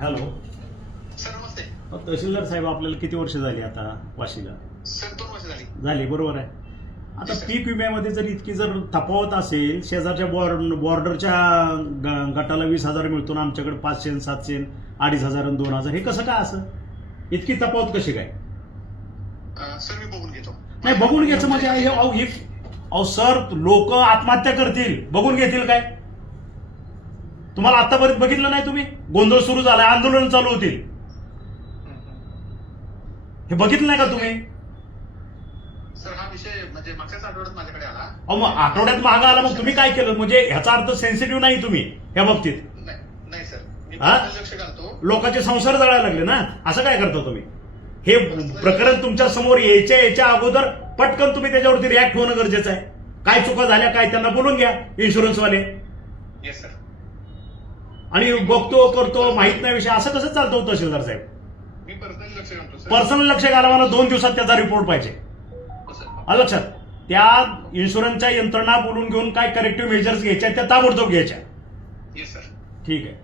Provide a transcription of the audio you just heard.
Hello. Sir नमस्ते. तहसीलदार साहेब, आपल्याला किती वर्ष झाली आता वाशीला? सर 2 वर्ष झाली, बरोबर आहे. आता Yes, sir. पीक विम्यामध्ये जर इतकी जर तफावत असेल, शेजारच्या बॉर्डरच्या गटाला 20,000 मिळतो ना, आमच्याकडे 500, 700, 2,500 आणि 2,000, हे कसं काय असं? इतकी तफावत कशी काय? सर मी बघून घेतो. नाही, बघून घ्यायचं म्हणजे अहो सर, लोक आत्महत्या करतील, बघून घेतील काय? तुम्हाला आतापर्यंत बघितलं नाही तुम्ही? गोंधळ सुरू झालाय, आंदोलन चालू होतील, हे बघितलं नाही का तुम्ही? सर हा विषय म्हणजे मागच्याच आठवड्यात माझ्याकडे आला. अहो मग आठवड्यात मागं आला, मग तुम्ही काय केलं? म्हणजे ह्याचा अर्थ सेन्सिटिव्ह नाही तुम्ही या बाबतीत. नाही सर, मी हा? लक्ष घालतो. लोकांचे संसार जळायला लागले ना, असं काय करता तुम्ही? हे प्रकरण तुमच्या समोर यायच्या अगोदर पटकन तुम्ही त्याच्यावरती रिॲक्ट होणं गरजेचं आहे. काय चुका झाल्या काय त्यांना बोलून घ्या, इन्शुरन्सवाले. Yes sir. आणि बघतो करतो माहित नाही विषय, असं कसं चालतं तहसीलदार साहेब? मी पर्सनली लक्ष घालतो सर. पर्सनल लक्ष घाला, मला 2 दिवसात त्याचा रिपोर्ट पाहिजे. हो, सर. आलं लक्षात? त्या इन्शुरन्सच्या यंत्रणा बोलून घेऊन काय करेक्टिव्ह मेजर्स घ्यायच्या त्या ताबडतोब घ्यायच्या. Yes sir. ठीक आहे.